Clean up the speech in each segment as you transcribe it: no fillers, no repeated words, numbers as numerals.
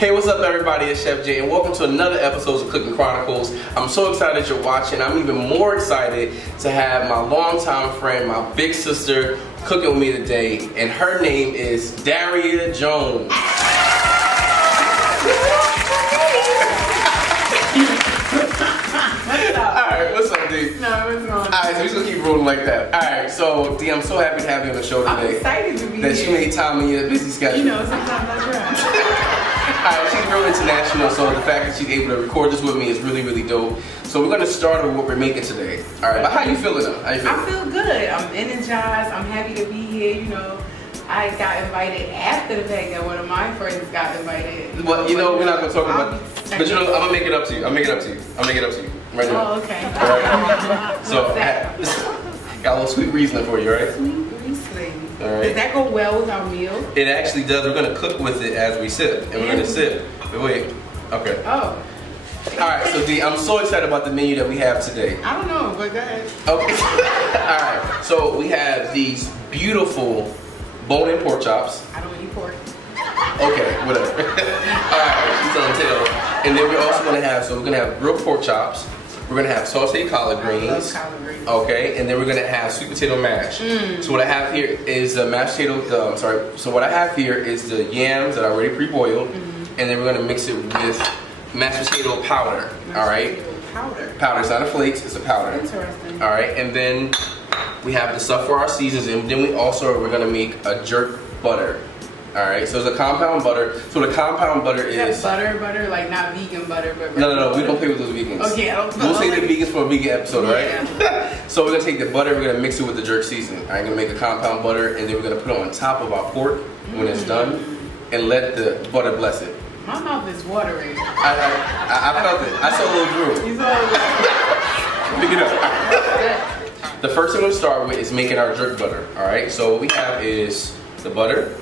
Hey, what's up everybody, it's Chef Jay and welcome to another episode of Cooking Chronicles. I'm so excited you're watching. I'm even more excited to have my longtime friend, my big sister, cooking with me today, and her name is Daria Jones. Alright, what's up, D? No, what's going on? Alright, so we're just gonna keep rolling like that. Alright, so D, I'm so happy to have you on the show today. I'm excited to be that here. She made time in your busy schedule. You know, sometimes I try. Alright, she's real international, so the fact that she's able to record this with me is really, really dope. So we're gonna start with what we're making today. Alright, but how you feeling though? How you feeling? I feel good. I'm energized. I'm happy to be here. You know, I got invited after the fact that one of my friends got invited. Well, you know, we're not gonna talk about it. But you know, I'm gonna make it up to you. I'll make it up to you. I'll make it up to you. Right now. Oh, okay. Alright. So, got a little sweet Riesling for you, right? Sweet Riesling. Alright. Does that go well with our meal? It actually does. We're gonna cook with it as we sip. And we're gonna sip. Wait. Okay. Oh. Alright, so D, I'm so excited about the menu that we have today. I don't know, but go ahead. Okay. Alright, so we have these beautiful bone-in pork chops. I don't eat pork. Okay, whatever. Alright, she's telling tale. And then we're also gonna have, so we're gonna have grilled pork chops. We're gonna have sauteed collard greens. I love collard greens. Okay, and then we're gonna have sweet potato mash. So what I have here is the mashed potato, so what I have here is the yams that I already pre-boiled. And then we're gonna mix it with mashed potato powder. Alright? Powder. Powder, it's not a flakes, it's a powder. Interesting. Alright, and then we have the stuff for our seasons, and then we're gonna make a jerk butter. Alright, so it's a compound butter. So the compound butter is butter, like not vegan butter, but no, we don't play with those vegans. Okay, I don't We'll say the vegans for a vegan episode, right? Yeah. So we're gonna take the butter, we're gonna mix it with the jerk seasoning. I'm gonna make a compound butter, and then we're gonna put it on top of our pork when it's done, and let the butter bless it. My mouth is watering. I felt it. I saw a little drool. You saw it. Pick it up. The first thing we're gonna start with is making our jerk butter. Alright, so what we have is the butter.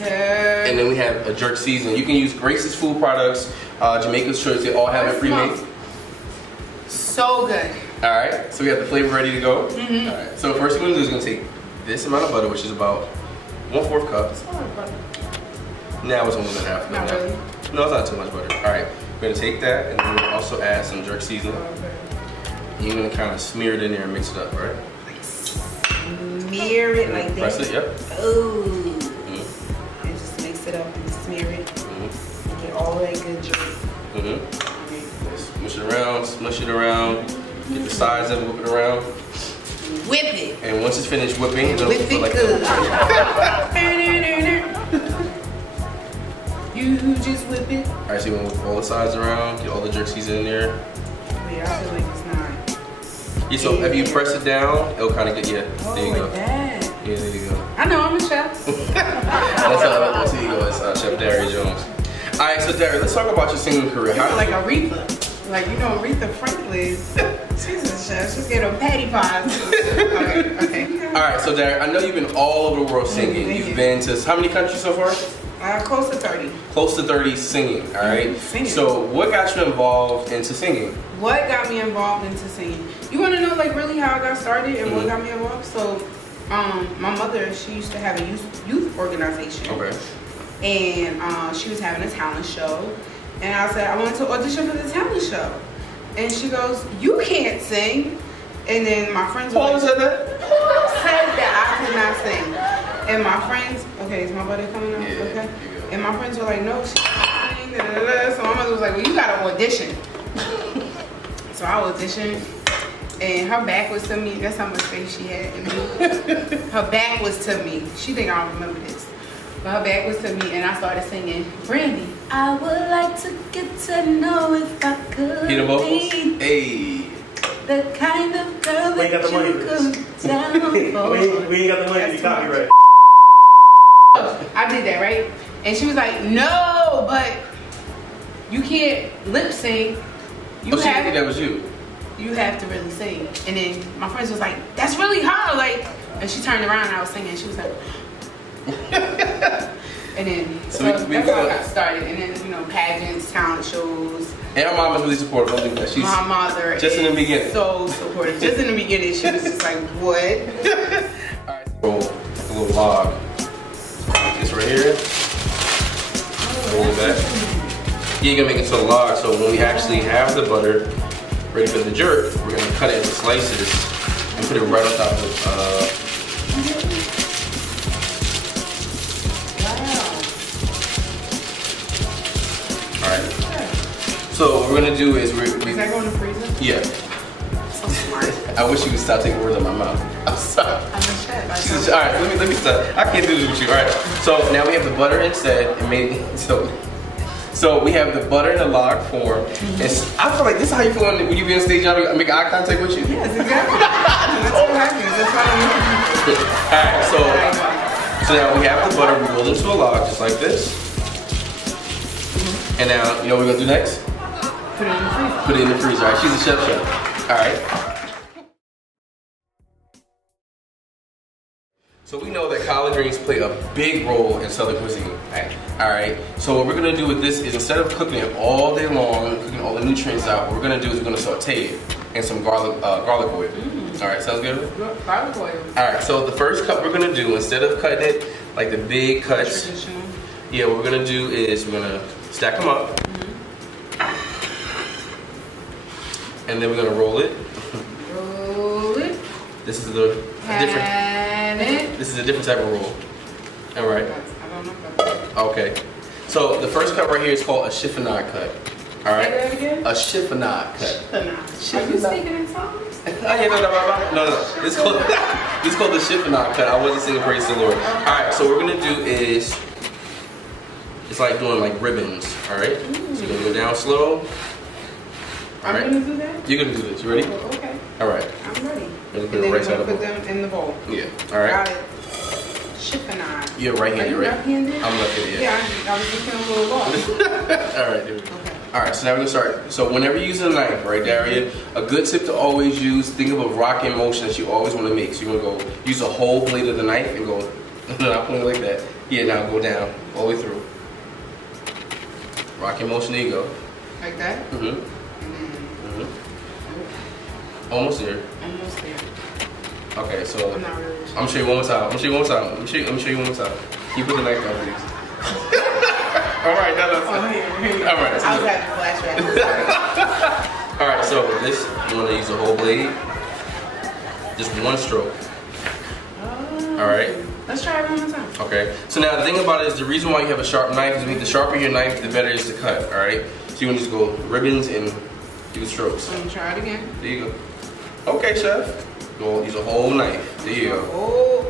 And then we have a jerk seasoning. You can use Grace's food products, Jamaica's Choice, they all have it pre-made. So good. Alright, so we have the flavor ready to go. Alright, so the first thing we're gonna do is gonna take this amount of butter, which is about 1/4 cup. Now it's almost an half. Not really. No, it's not too much butter. Alright, we're gonna take that and then we'll also add some jerk seasoning. You're gonna kind of smear it in there and mix it up, right? Like smear it like that. Press it, yep. Oh. And just mix it up and smear it. Get all that good jerk. Smush it around, smush it around. Get the sides of it, whip it around. Whip it. And once it's finished whipping, it'll Whip it like good. You just whip it. Alright, so you want to whip all the sides around, get all the jerk seasoning in there. Wait, I feel like it's not. Yeah, so if you press it down, it'll kind of get, there you go. Like that. Yeah, there you go. I know, I'm a chef. That's here you go, it's Chef Daria Jones. Alright, so Daria, let's talk about your singing career. You're like Aretha. Like, you know, Aretha Franklin. She's a chef. She's getting patty pies. Okay. Alright, so Daria, I know you've been all over the world singing. You've been to how many countries so far? Close to 30. Close to 30 singing, alright? Singing. So what got you involved into singing? What got me involved into singing? You want to know like really how I got started and what got me involved? So, my mother, she used to have a youth organization. Okay. And she was having a talent show. And I said, I wanted to audition for the talent show. And she goes, you can't sing. And then my friends were like, said that? said that I could not sing. And my friends, okay, is my butter coming out? Yeah, Okay. And my friends were like, no, she can't sing. Da, da, da. So my mother was like, well, you gotta audition. So I auditioned. And her back was to me. That's how much faith she had in me. Her back was to me. She think I don't remember this. But her back was to me, and I started singing, Brandy, I would like to get to know if I could Hear the vocals? be Hey. the kind of girl We ain't got that the money you for this. could down for. we ain't got the money to be copyrighted. I did that, right? And she was like, no, but you can't lip sync. She didn't think that was you. You have to really sing. And then my friends was like, that's really hard. Like, and she turned around and I was singing. And she was like, and then so that's how I got started. And then, you know, pageants, talent shows. And her mom was really supportive. Don't think that. She's my mother just in the beginning. So supportive. Just in the beginning, she was just like, what? Alright, so a little log. This right here. Hold it back. Yeah, you're gonna make it to a log. So when we actually have the butter ready for the jerk, we're gonna cut it into slices and put it right on top of. All right. So what we're gonna do is Is that going to freezer? Yeah. So smart. I wish you would stop taking words out of my mouth. I'm sorry. I'm a chef. All right, let me stop. I can't do this with you. All right. So now we have the butter instead, and so we have the butter in a log form. And I feel like this is how you feel when you be on stage. I make eye contact with you. Yes, exactly. That's what happens. That's why I'm looking. All right. So now we have the butter rolled into a log just like this. And now you know what we're gonna do next? Put it in the freezer. Put it in the freezer. All right. She's a chef. All right. So we know that collard greens play a big role in Southern cuisine. All right. So what we're gonna do with this is instead of cooking it all day long, cooking all the nutrients out, what we're gonna do is we're gonna saute it in some garlic oil. All right. Sounds good? Garlic oil. All right. So the first cut we're gonna do, instead of cutting it like the big cuts, Traditional. yeah, what we're gonna do is we're gonna stack them up, and then we're gonna roll it. Roll it. This is the different. This is a different type of roll. All right. I don't know about that. Okay. So the first cut right here is called a chiffonade cut. All right. Say that again? A chiffonade cut. Are you speaking in tongues? No. This is called the chiffonade cut. I wasn't singing praise to the Lord. All right. So what we're gonna do is it's like doing like ribbons. All right. So you're gonna go down slow. All right. I'm gonna do that? You're gonna do this. You ready? Oh, okay. All right. I'm ready. Put And it then right you're side gonna up. put them in the bowl. Yeah. All right. Got it. Chiffonade. You're right-handed, Are you right? left-handed? I'm left-handed. Yeah, I was looking a little lost. All right. Here we go. Okay. All right, so now we're gonna start. So whenever you're using a knife, right, Daria, a good tip to always use, think of a rocking motion that you always want to make. So you're gonna go use a whole blade of the knife and go, not putting it like that. Yeah, now go down, all the way through. Rocking motion, there you go. Like that? Mm-hmm. And then, Almost there. almost there. Okay, so I'm not really sure. I'm gonna show you one more time. Let me show you one more time. Can you put the knife down, please? All right, Oh, here you go. All right. I was having a flashback. All right, so this, you want to use the whole blade, just one stroke. All right. Let's try it one more time. Okay. So now the thing about it is the reason why you have a sharp knife is the sharper your knife, the better it is to cut. All right. So you want to just go ribbons and do the strokes. I'm gonna try it again. There you go. Okay, chef. Go use a whole knife. There you go. Oh.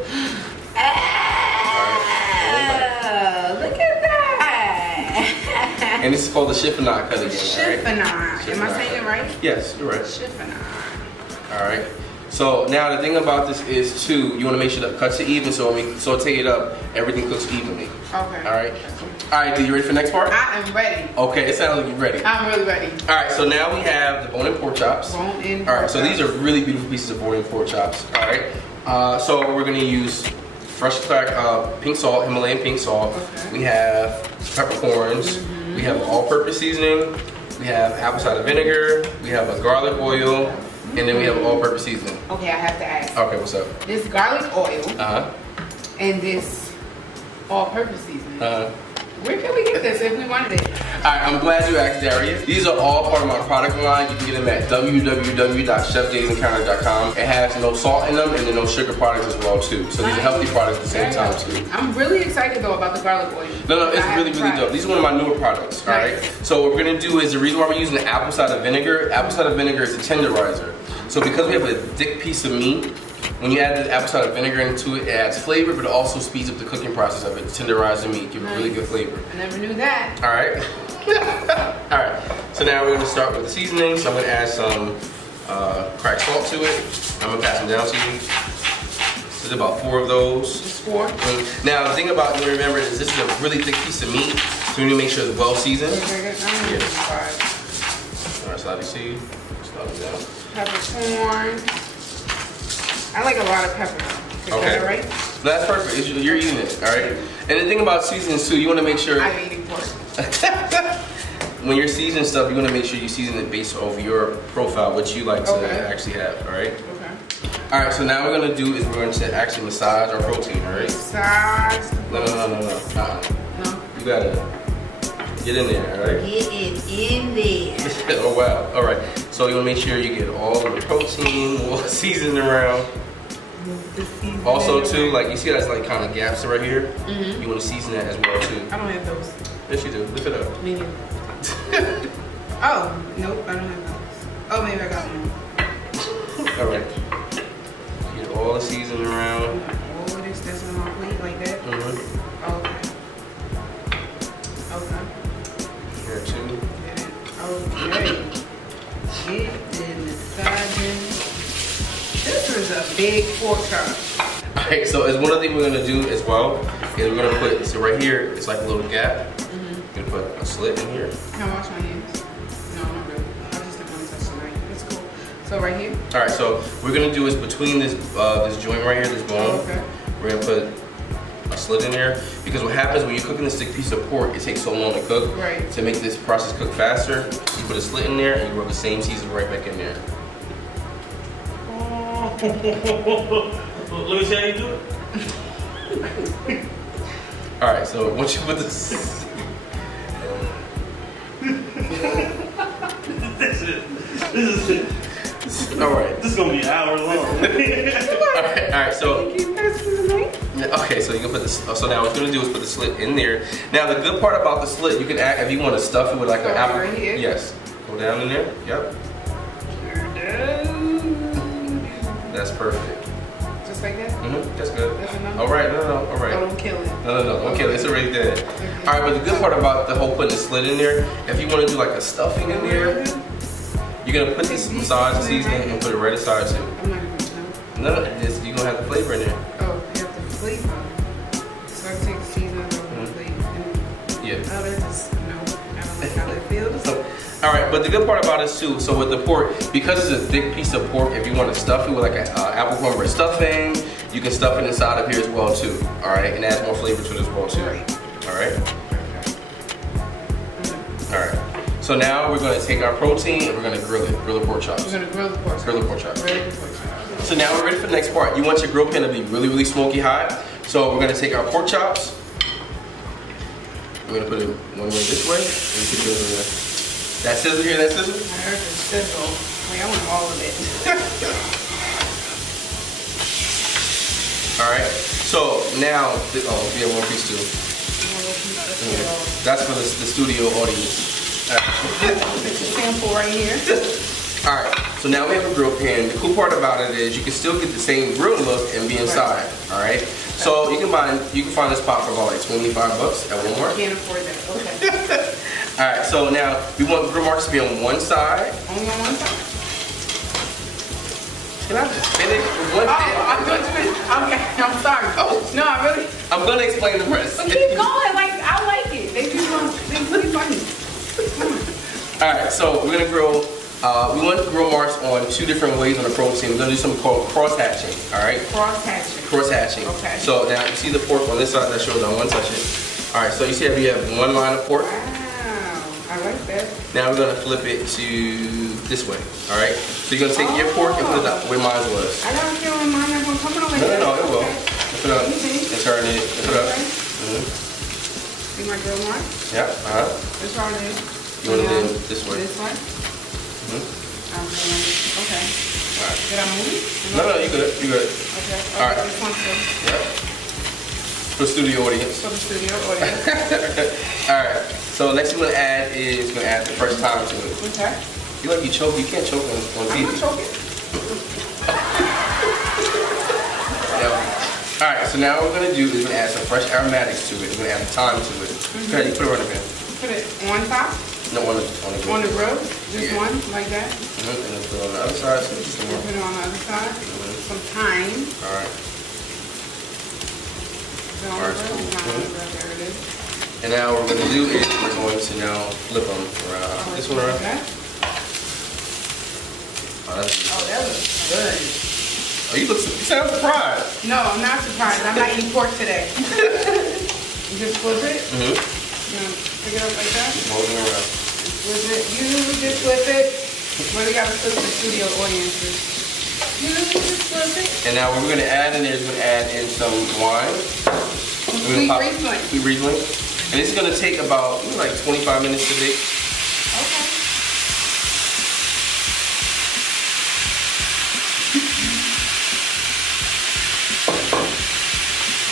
Look at that. And this is called the chiffonade cut again. Chiffonade. All right? Am I saying it right? Yes, you're right. Chiffonade. All right. So now the thing about this is too, you want to make sure the cuts are even. So when we saute it up, everything cooks evenly. Okay. All right. All right. You ready for the next part? I am ready. Okay. It sounds like you're ready. I'm really ready. All right. So now we have the bone-in pork chops. Bone-in All right. pork So these are really beautiful pieces of bone-in pork chops. All right. So we're gonna use fresh cracked pink salt, Himalayan pink salt. Okay. We have peppercorns. We have all-purpose seasoning. We have apple cider vinegar. We have a garlic oil, and then we have all-purpose seasoning. Okay, I have to ask. Okay, what's up? This garlic oil Uh-huh. and this all-purpose seasoning. Uh-huh. Where can we get this if we wanted it? Alright, I'm glad you asked, Daria. These are all part of my product line. You can get them at www.chefjaysencounter.com. It has no salt in them and then no sugar products as well too. So these are healthy products at the same time too. I'm really excited though about the garlic oil. No, it's I really, haven't really tried dope. it. These are one of my newer products, alright? Nice. So what we're gonna do is, the reason why we're using the apple cider vinegar is a tenderizer. So because we have a thick piece of meat, when you add the apple cider vinegar into it, it adds flavor, but it also speeds up the cooking process of it, tenderize the meat, give it really good flavor. I never knew that. Alright. Alright. So now we're gonna start with the seasoning. So I'm gonna add some cracked salt to it. I'm gonna pass them down to you. There's about 4 of those. Just 4. Now the thing about, you remember, is this is a really thick piece of meat, so we need to make sure it's well seasoned. Alright, slide the seed. Slide it down. Peppercorn. I like a lot of pepper. Is that right? That's perfect. You're eating it, alright? And the thing about seasonings too, you wanna make sure I'm eating pork. when you're seasoning stuff, you want to make sure you season it based off your profile, what you like to actually have, all right? Okay. All right, so now what we're going to do is we're going to actually massage our protein, all right? Massage. No. No? You got to Get in there, all right? Get it in there. Oh wow, all right. So you wanna make sure you get all of the protein, all the seasoning around. Also too, like you see that's like kind of gaps right here. You wanna season that as well too. I don't have those. Yes you do, lift it up. Me neither. Oh, nope, I don't have those. Oh, maybe I got one. All right. Get all the seasoning around. All of this that's on my plate like that? Okay. Okay. Here too. Okay. Get the massaging. This is a big pork chop. Alright, so as one of the things we're gonna do as well is we're gonna put, so right here, it's like a little gap. We're gonna put a slit in here. Can I wash my hands? No, not really. I just didn't want to touch the knife. It's cool. So right here? Alright, so what we're gonna do is between this this joint right here, this bone, we're gonna put a slit in there, because what happens when you're cooking this thick piece of pork, it takes so long to cook. Right. To make this process cook faster, you put a slit in there and you rub the same seasoning right back in there. Let me see how you do it. Alright, so once you put this... This is it. Alright. This is gonna be an hour long. Alright, so... Okay, so you can put this. So now what you're gonna do is put the slit in there. Now the good part about the slit, you can add if you want to stuff it with like an apple. Right here? Yes. Go down in there. Yep. That's perfect. Just like that? That's good. That's enough? Alright, no, all right. Oh, don't kill it. No, don't kill it. It's already dead. Okay. Alright, but the good part about the whole putting the slit in there, if you want to do like a stuffing in there, you're gonna put this massage seasoning and put it right aside too. I'm not gonna know. No, you're gonna have the flavor in there. Oh, you have the flavor. So I take the seasoning off the plate. Yeah. Oh, that's just, no. I don't like how that feels. Alright, but the good part about this too, so with the pork, because it's a thick piece of pork, if you want to stuff it with like an apple cornbread stuffing, you can stuff it inside of here as well too. Alright, and add more flavor to it as well too. Alright? Alright. So now we're going to take our protein and we're going to grill it. Grill the pork chops. We're gonna grill the pork chops. Grill the pork chops. Grill the pork chops. So now we're ready for the next part. You want your grill pan to be really, really smoky hot. So we're going to take our pork chops. We're going to put it one way this way. And you can do that sizzle here, that sizzle? I heard the sizzle. Wait, I want all of it. Alright, so now, oh, we have one piece too. That's for the studio audience. It's a sample right here. Alright, so now we have a grill pan. The cool part about it is you can still get the same grill look and be inside. Alright, so you can find this pot for about like $25 at Walmart. Can't afford that. Okay. Alright, so now we want the grill marks to be on one side. Only on one side? Can I just finish with one thing? I'm going to finish. Okay, I'm sorry. Oh. No, I really. I'm gonna explain the rest. But keep going. Like, I like it. They really funny. Alright, so we're gonna grill. We want the grill marks on two different ways on the protein. We're gonna do something called cross hatching. Alright? Cross hatching. Cross hatching. Okay. So now you see the pork on this side that shows I want to touch it. Alright, so you see how we have one line of pork. I like that. Now we're gonna flip it to this way. Alright? So you're gonna take your pork and put it up where mine was. I got a feeling mine not gonna come out like No, that. it will. Lift it up and turn it. Lift it up. See my grill mark? Yeah, This one is. You want to do it this way. This one? Okay. Alright. Did I move? No, you good. You good. Okay. Alright. This one's good. Yep. For the studio audience. For the studio audience. Alright. So next thing we're gonna add is the fresh thyme to it. Okay. You like you choke, you can't choke on TV. I'm not choking. Yep. Alright, so now what we're gonna do is we're gonna add some fresh aromatics to it. We're gonna add thyme to it. Okay, you put it right in there. Put it on top? No, on the grill. On the grill? Just one, like that? And then put it on the other side. So just some more. Put it on the other side. Some thyme. Alright. Alright, there it is. And now what we're going to do is we're going to now flip them around. This one around. Okay. Oh, that looks good. Oh, you sound surprised. No, I'm not surprised. I'm not eating pork today. You just flip it? Mm-hmm. You know, pick it up like that? Hold it around. Flip it. You just flip it. Well, we got to flip the studio audiences. You just flip it. And now what we're going to add in there is we're going to add in some wine. Sweet Riesling. Sweet Riesling. And this is gonna take about like 25 minutes to bake. Okay.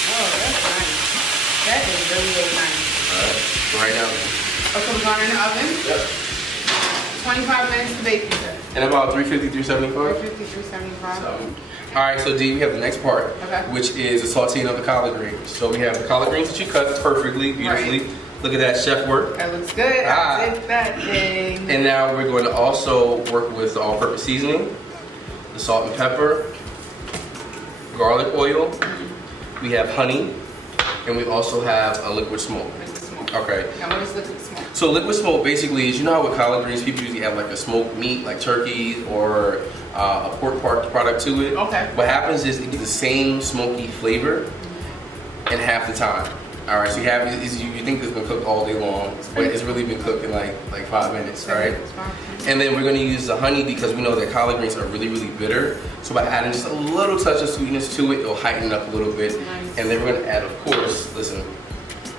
Oh, that's nice. That is really, really nice. Alright, so right now. Okay, we're going in the oven. Yep. 25 minutes to bake. And about 350, 375? 350, 375. So, alright, so D, we have the next part, Okay. which is the sauteing of the collard greens. So we have the collard greens that you cut perfectly, beautifully. Right. Look at that chef work. That looks good. I did that thing. And now we're going to also work with the all-purpose seasoning, the salt and pepper, garlic oil. We have honey, and we also have a liquid smoke. Liquid smoke. Okay. Now what is liquid smoke? So liquid smoke basically is, you know how with collard greens people usually have like a smoked meat, like turkey or a pork product to it. Okay. What happens is it gets the same smoky flavor in half the time. All right, so you have you think it's been cooked all day long, but it's really been cooked in like 5 minutes, all right? And then we're gonna use the honey because we know that collard greens are really, really bitter. So by adding just a little touch of sweetness to it, it'll heighten it up a little bit. Nice. And then we're gonna add, of course, listen,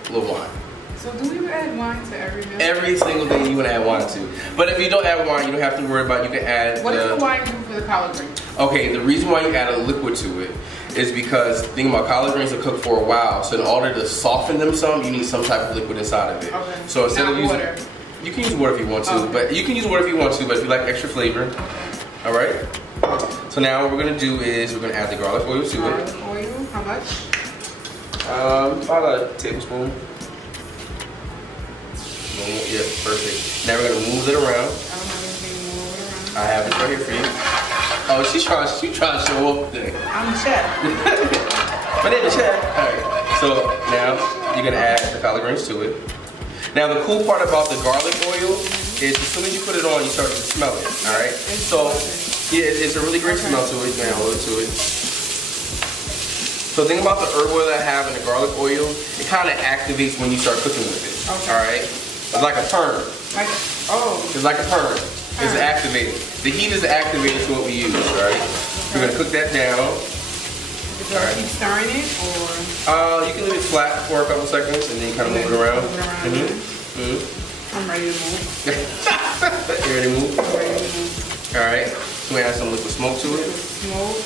a little wine. So do we add wine to every meal? Every single thing you want to add wine to. But if you don't add wine, you don't have to worry about it. You can add What does the wine do for the collard greens? Okay, the reason why you add a liquid to it is because think about collard greens are cooked for a while. So in order to soften them some, you need some type of liquid inside of it. Okay. So instead Not of using water. you can use water if you want to, Okay. but you can use water if you want to, but if you like extra flavor. Okay. Alright? So now what we're gonna do is we're gonna add the garlic oil to Garlic it. oil, how much? About a tablespoon. Yeah, perfect. Now we're gonna move it around. I don't have anything more around. I have it right here for you. Oh, she's trying to show off today. I'm a chef. My name is Chef. Alright, so now you're gonna add the collard greens to it. Now the cool part about the garlic oil is as soon as you put it on, you start to smell it. Alright? So yeah, it's a really great smell to it. You can add a little to it. So the thing about the herb oil that I have and the garlic oil, it kind of activates when you start cooking with it. Okay. Alright? It's like a perm. Like, oh. It's like a perm. It's activated. The heat is activated to what we use, right? We're gonna cook that down. Do I keep stirring it or? You can leave it flat for a couple seconds and then kind of move it around. Move it around. I'm ready to move. You ready to move? I'm ready to move. Alright. So we add some liquid smoke to it. Smoke.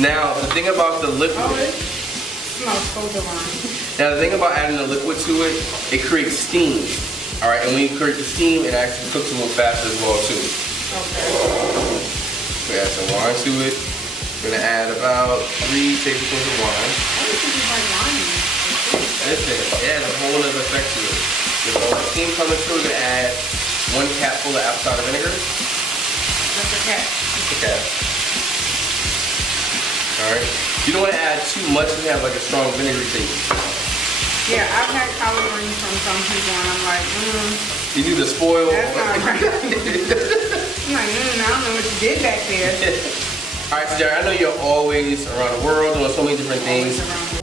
Now, the thing about the liquid. Oh, it smells so divine. Now, the thing about adding the liquid to it, it creates steam. Alright, and when you create the steam, it actually cooks a little faster as well, too. Okay. We add some wine to it. We're gonna add about 3 tablespoons of wine. I don't think you like wine. Listen, it adds a whole other effect to it. With all the steam coming through, we're gonna add 1 capful of apple cider vinegar. That's a cat. Just a cap. Alright. You don't want to add too much to have like a strong vinegary taste. Yeah, I've had collard greens from some people and I'm like, You need to spoil. that's not right. I'm like, I don't know what you did back there. Alright, so Jerry, I know you're always around the world doing so many different things. Always around the world.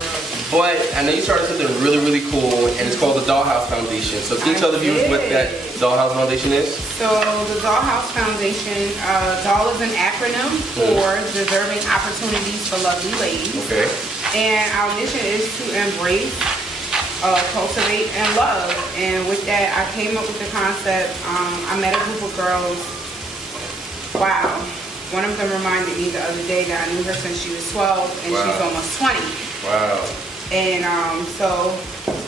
But I know you started something really, really cool, and it's called the Dollhouse Foundation. So can you tell the viewers what that Dollhouse Foundation is? So the Dollhouse Foundation, DOLL is an acronym for Deserving Opportunities for Lovely Ladies. Okay. And our mission is to embrace, cultivate, and love. And with that, I came up with the concept. I met a group of girls. Wow. One of them reminded me the other day that I knew her since she was 12 and she's almost 20. Wow. And so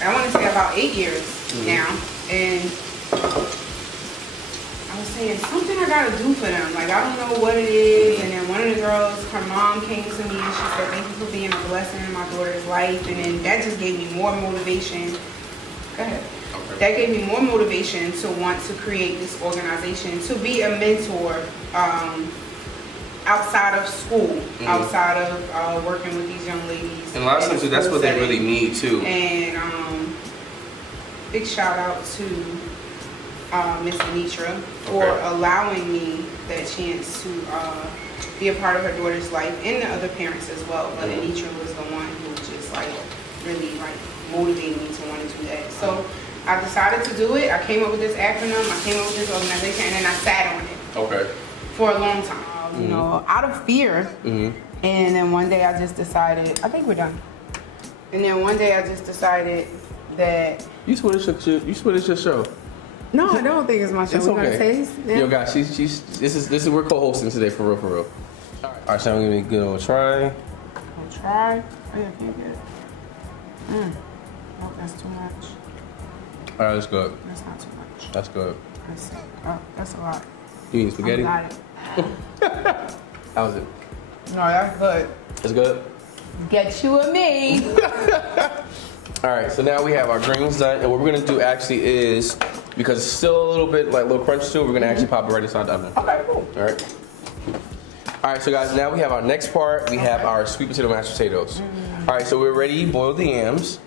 I want to say about 8 years now. And I was saying something I gotta do for them. Like I don't know what it is. And then one of the girls, her mom came to me and she said, "Thank you for being a blessing in my daughter's life." And then that just gave me more motivation. Go ahead. Okay. That gave me more motivation to want to create this organization, to be a mentor outside of school, outside of working with these young ladies. And a lot of times that's what they really need too. And big shout out to Miss Anitra for allowing me that chance to be a part of her daughter's life and the other parents as well. But Anitra was the one who just like really like motivated me to want to do that. So I decided to do it. I came up with this acronym. I came up with this organization, and then I sat on it. Okay. For a long time. You know, out of fear. And then one day I just decided, I think we're done. And then one day I just decided, that. You swear it's your show. No, I don't think it's my show. It's We're okay. gonna taste. Yeah. Yo, guys, this is we're co-hosting today for real. All right, so I'm gonna give it a good old try. I'll try. Oh yeah, can't get it. Oh, that's too much. All right, that's good. That's not too much. That's good. That's a lot. You eating spaghetti? I got it. How was it? No, that's good. It's good. Get you and me. All right, so now we have our greens done, and what we're gonna do actually is, because it's still a little bit like a little crunch to it, we're gonna actually pop it right inside the oven. Okay, cool. All right. All right, so guys, now we have our next part. We have our sweet potato mashed potatoes. All right, so we're ready. Boil the yams.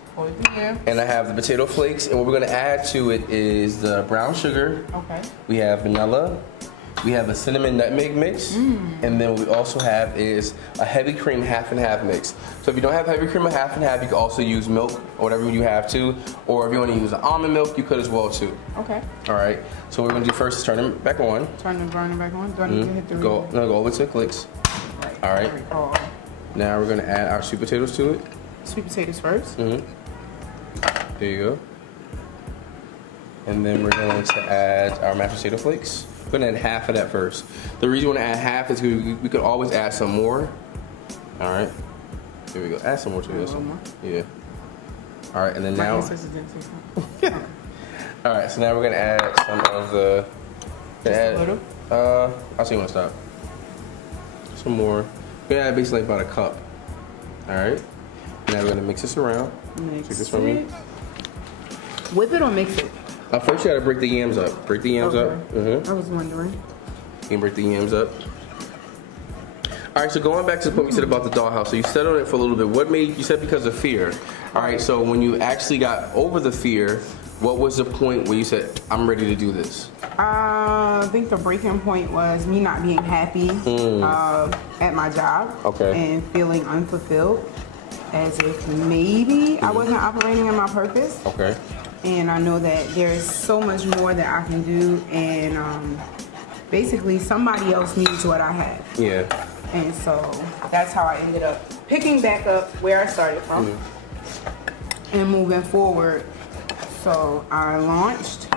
And I have the potato flakes, and what we're gonna add to it is the brown sugar. Okay. We have vanilla. We have a cinnamon nutmeg mix, and then what we also have is a heavy cream half and half mix. So if you don't have heavy cream or half and half, you can also use milk or whatever you have to, or if you want to use almond milk, you could as well too. Okay. All right. So what we're gonna do first is turn them back on. Turn the burner back on. Do I need to hit the Go over to the clicks. Right. All right. Now we're gonna add our sweet potatoes to it. Sweet potatoes first. There you go. And then we're going to add our mashed potato flakes. We're going to add half of that first. The reason we want to add half is because we could always add some more. All right. Here we go. Add some more to this one. Yeah. All right, and then now. All right, so now we're going to add some of the. Just a little? I'll see when I stop. Some more. We're going to add basically about a cup. All right. Now we're going to mix this around. Take this from me. Whip it or mix it? First you gotta break the yams up. Break the yams up. I was wondering. You can break the yams up. All right, so going back to the point you said about the dollhouse. So you sat on it for a little bit. What made you said because of fear? All right, so when you actually got over the fear, what was the point where you said, I'm ready to do this? I think the breaking point was me not being happy at my job and feeling unfulfilled, as if maybe I wasn't operating in my purpose. Okay. And I know that there's so much more that I can do, and basically somebody else needs what I have. Yeah. And so that's how I ended up picking back up where I started from and moving forward. So I launched,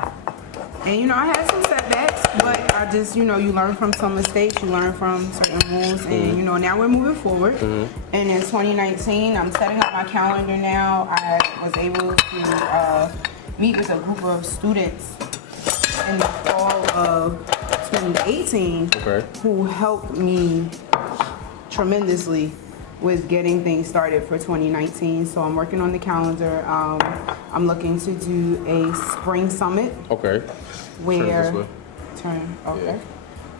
and I had some setbacks, but I just, you learn from some mistakes, you learn from certain moves, and now we're moving forward. And in 2019, I'm setting up my calendar now. I was able to meet with a group of students in the fall of 2018 who helped me tremendously with getting things started for 2019. So I'm working on the calendar. I'm looking to do a spring summit. Okay. Where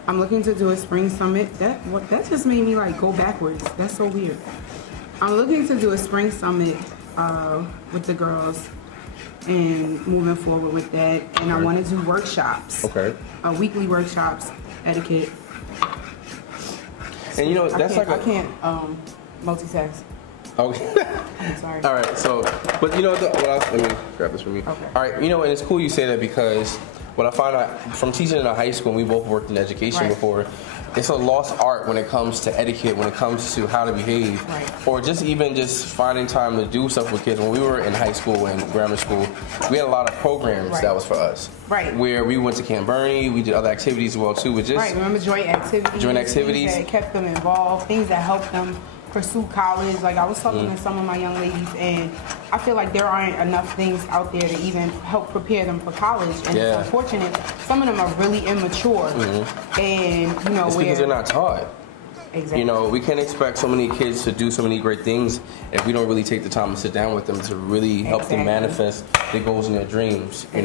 I'm looking to do a spring summit. That just made me like go backwards. That's so weird. I'm looking to do a spring summit with the girls and moving forward with that. And I want to do workshops. Weekly workshops, etiquette. And that's I can't multitask. Okay. I'm sorry. All right. So, but let me grab this from you. Okay. All right. And it's cool you say that, because what I found out from teaching in a high school, and we both worked in education before, it's a lost art when it comes to etiquette, when it comes to how to behave, or just finding time to do stuff with kids. When we were in high school and grammar school, we had a lot of programs that was for us. Where we went to Camp Bernie, we did other activities as well too. But just remember joint activities. Things that kept them involved, things that helped them pursue college. Like I was talking to some of my young ladies, and I feel like there aren't enough things out there to even help prepare them for college. And it's unfortunate. Some of them are really immature, and it's because they're not taught. Exactly. We can't expect so many kids to do so many great things if we don't really take the time to sit down with them to really help them manifest their goals and their dreams. That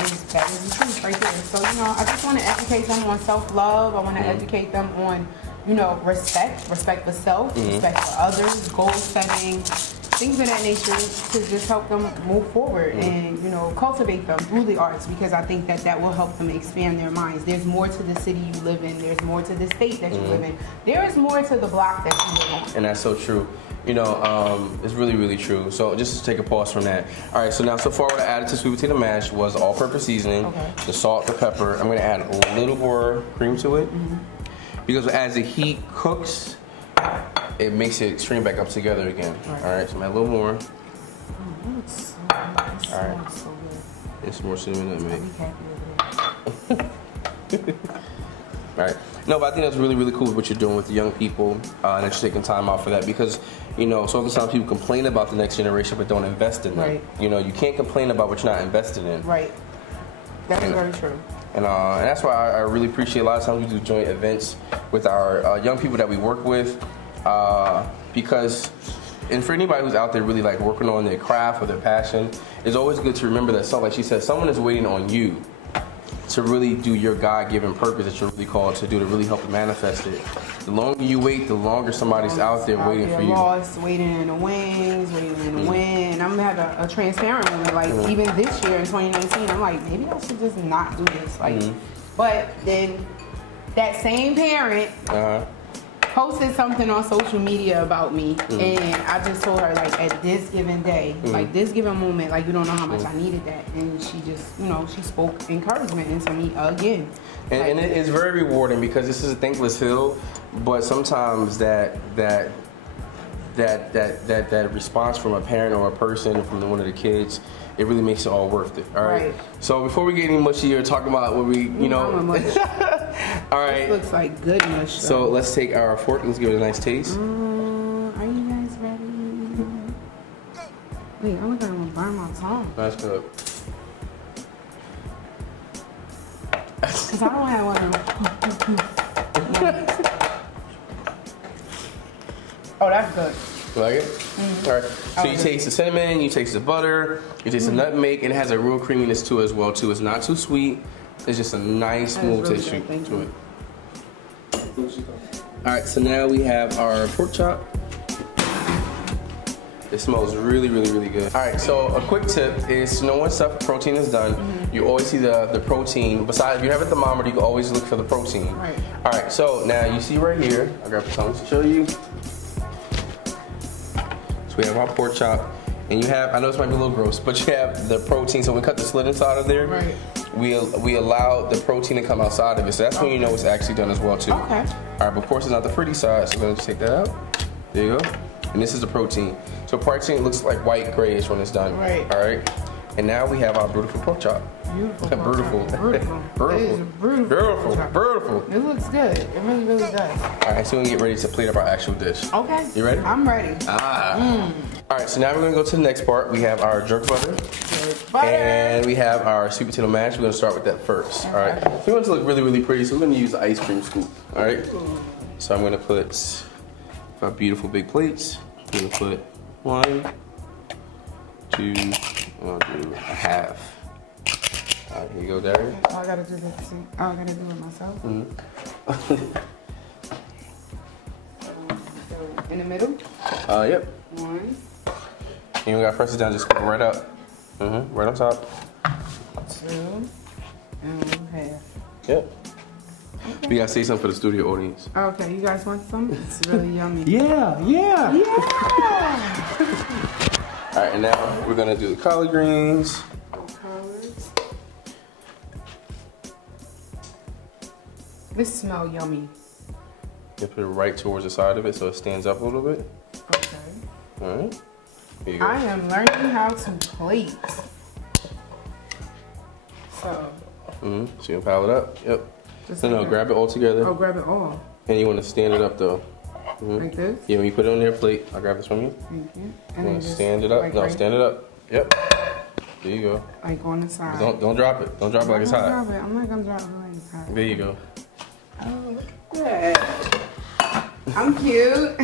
is the truth right there. So I just want to educate them on self-love. I want to educate them on respect for self, respect for others, goal setting, things of that nature, to just help them move forward and cultivate them through the arts, because I think that will help them expand their minds. There's more to the city you live in. There's more to the state that you live in. There is more to the block that you live on. And that's so true. It's really, really true. So just to take a pause from that. All right, so far what I added to sweet potato mash was all-purpose seasoning, the salt, the pepper. I'm going to add a little more cream to it, because as the heat cooks, it makes it stream back up together again. All right, so I'm going to add a little more. looks so good. It smells so good. And some more cinnamon nutmeg. I'll be happy over there. Right. No, but I think that's really, really cool what you're doing with the young people, and that you're taking time out for that because, you know, so sometimes people complain about the next generation but don't invest in them. Right. You know, you can't complain about what you're not investing in. Right. That is very true. And that's why I really appreciate a lot of times we do joint events with our young people that we work with because, and for anybody who's out there really like working on their craft or their passion, it's always good to remember that, like she said, someone is waiting on you to really do your God-given purpose that you're really called to do, to really help you manifest it. The longer you wait, the longer somebody's out there waiting for you. Lost, waiting in the wings, waiting in the wind. I'm gonna have a transparent moment. Like even this year in 2019, I'm like, maybe I should just not do this. Like, but then that same parent posted something on social media about me, and I just told her like at this given day, like this given moment, like you don't know how much I needed that, and she just, you know, she spoke encouragement into me again. And it is very rewarding because this is a thankless hill, but sometimes that response from a parent or a person, from one of the kids, it really makes it all worth it. All right. So before we get any mushy or talking about what we, you know. All right. This looks like good mush. So let's take our fork. Let's give it a nice taste. Are you guys ready? Wait, I'm gonna burn my tongue. That's good. Cause I don't have one of them. Oh, that's good. You like it? All right. So you taste the cinnamon, you taste the butter, you taste the nutmeg, and it has a real creaminess to it as well too. It's not too sweet. It's just a nice smooth taste to it. All right. So now we have our pork chop. It smells really, really, really good. All right, so a quick tip is to know when stuff protein is done, you always see the protein. Besides, if you have a thermometer, you can always look for the protein. Right. All right, so now you see right here, I got some to show you. So we have our pork chop, and you have, I know this might be a little gross, but you have the protein. So when we cut the slit inside of there, we allow the protein to come outside of it. So that's when you know it's actually done as well too. Okay. All right, but of course it's not the pretty side, so we're gonna just take that out. There you go. And this is the protein. So protein looks like white grayish when it's done. Right. All right. And now we have our beautiful pork chop. Beautiful. Beautiful. Beautiful. It is beautiful. Beautiful. It looks good. It really, really does. All right, so we're gonna get ready to plate up our actual dish. Okay. You ready? I'm ready. All right, so now we're gonna go to the next part. We have our jerk butter. And we have our sweet potato mash. We're gonna start with that first. All right. So we want it to look really, really pretty, so we're gonna use the ice cream scoop. All right. So I'm gonna put our beautiful big plates. I'm gonna put 1, 2, and I'll do a half. All right, here you go, Daria. Oh, I gotta do this. Oh, I gotta do it myself. In the middle? Yep. 1. And you gotta press it down, just scoop it right up. Right on top. 2. And half. Yep. Okay. We gotta say something for the studio audience. Okay, you guys want some? It's really yummy. Yeah. Yeah! All right, and now we're gonna do the collard greens. Collards. This smells yummy. You put it right towards the side of it so it stands up a little bit. Okay. All right. Here you go. I am learning how to plate. So. So you can pile it up. Yep. Just No, like grab it all together. Oh, grab it all. And you want to stand it up though. Like this? Yeah, when you put it on your plate, I'll grab this from you. Thank you. You And want then to stand it up? like No, right, stand it up. Yep. There you go. like on the side. Don't drop it. Don't drop it like it's hot. Drop it. I'm not gonna drop it like it's hot. There you go. Oh, good. I'm cute.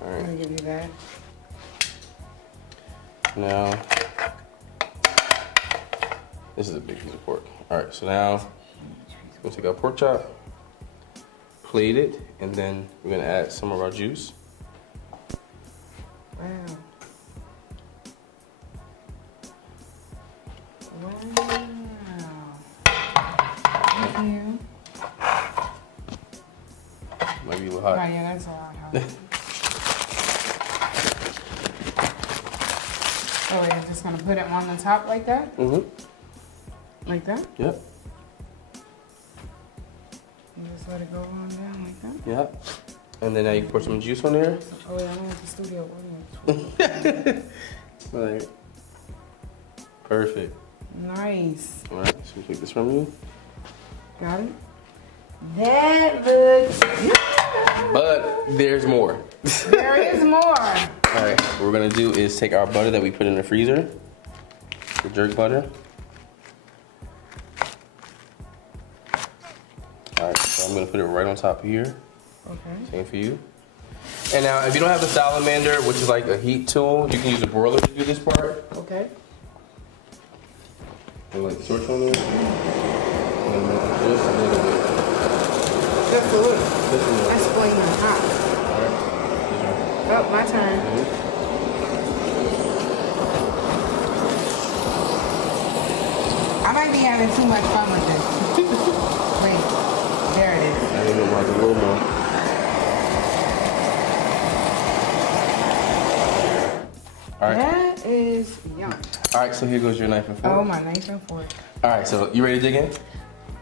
All right. Let me give you that. Now, this is a big piece of pork. All right, so now we'll take our pork chop, plate it, and then we're gonna add some of our juice. Wow. Wow. Thank you. Might be a little Oh, hot. yeah, that's a lot hot. Oh, wait, I'm just gonna put it on the top like that? Like that? Yep. And just let it go on down like that? Yep. And then now you pour some juice on there. Oh yeah, I want the studio audience. Right. Perfect. Nice. All right, so we take this from you. Got it? That looks good. But there's more. There is more. All right, what we're gonna do is take our butter that we put in the freezer, the jerk butter. All right, so I'm gonna put it right on top of here. Okay. Same for you. And now, if you don't have the salamander, which is like a heat tool, you can use a broiler to do this part. Okay. And like the torch on there. And then just a little bit. Just a little. Just a little. That's flaming hot. All right. Oh, my turn. I might be having too much fun with this. Wait, there it is. I need like a little more. All right. That is yum. All right, so here goes your knife and fork. Oh, my knife and fork. All right, so you ready to dig in?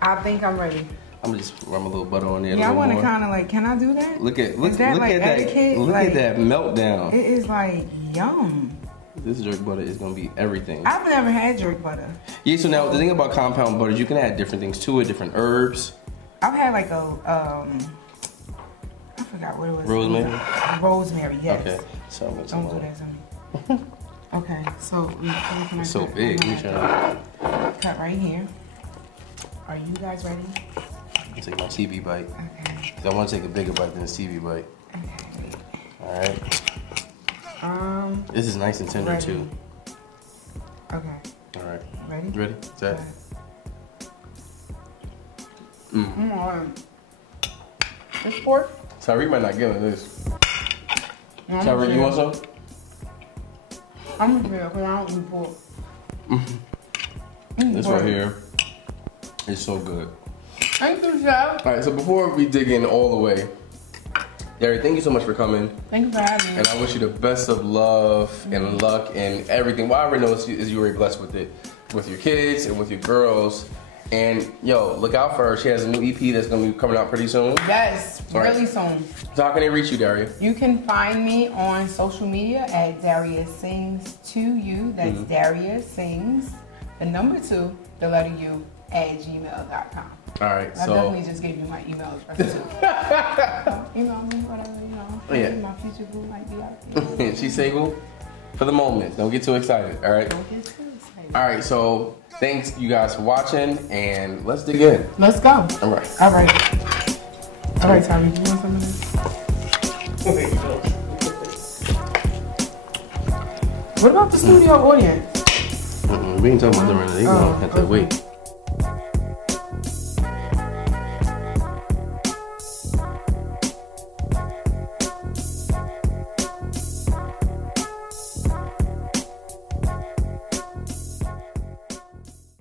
I think I'm ready. I'm gonna just rub a little butter on there. Yeah, I want to kind of like, can I do that? Look at Is that like etiquette? Look Like, at that meltdown. It is like yum. This jerk butter is gonna be everything. I've never had jerk butter. Yeah, so now the thing about compound butters, you can add different things to it, different herbs. I've had like a I forgot what it was. Rosemary? Rosemary, yes. Okay, so I'm Don't do that to me. Okay, so can I so cut? big. I'm We gonna trying cut right here. Are you guys ready? to take my TV bite. Okay. I want to take a bigger bite than this TV bite. Okay. All right. This is nice and tender ready. too. Okay. All right. Ready? You ready? Is that? This pork? Tyreek might not get this. No, Tyreek, you want some? I'm gonna feel because I don't eat pork. This right here is so good. Thank you, chef. All right, so before we dig in all the way, Daria, thank you so much for coming. Thank you for having me. And I wish you the best of love and luck and everything. What I already know is you're very blessed with it, with your kids and with your girls. And yo, look out for her. She has a new EP that's gonna be coming out pretty soon. Yes, Right. really soon. So how can they reach you, Daria? You can find me on social media at Daria Sings to You. That's Daria Sings, the number 2, the letter U, at gmail.com. All right, I so definitely just gave you my email address too. Email me, whatever, you know. Oh, yeah. My future boo might be out there. she's single for the moment. Don't get too excited. All right. Don't get too excited. All right. So thanks you guys for watching, and let's dig in. Let's go. All right. All right. All right, Tommy, you want some of this? What about the studio audience? We ain't talking about them right now. They gonna have to wait.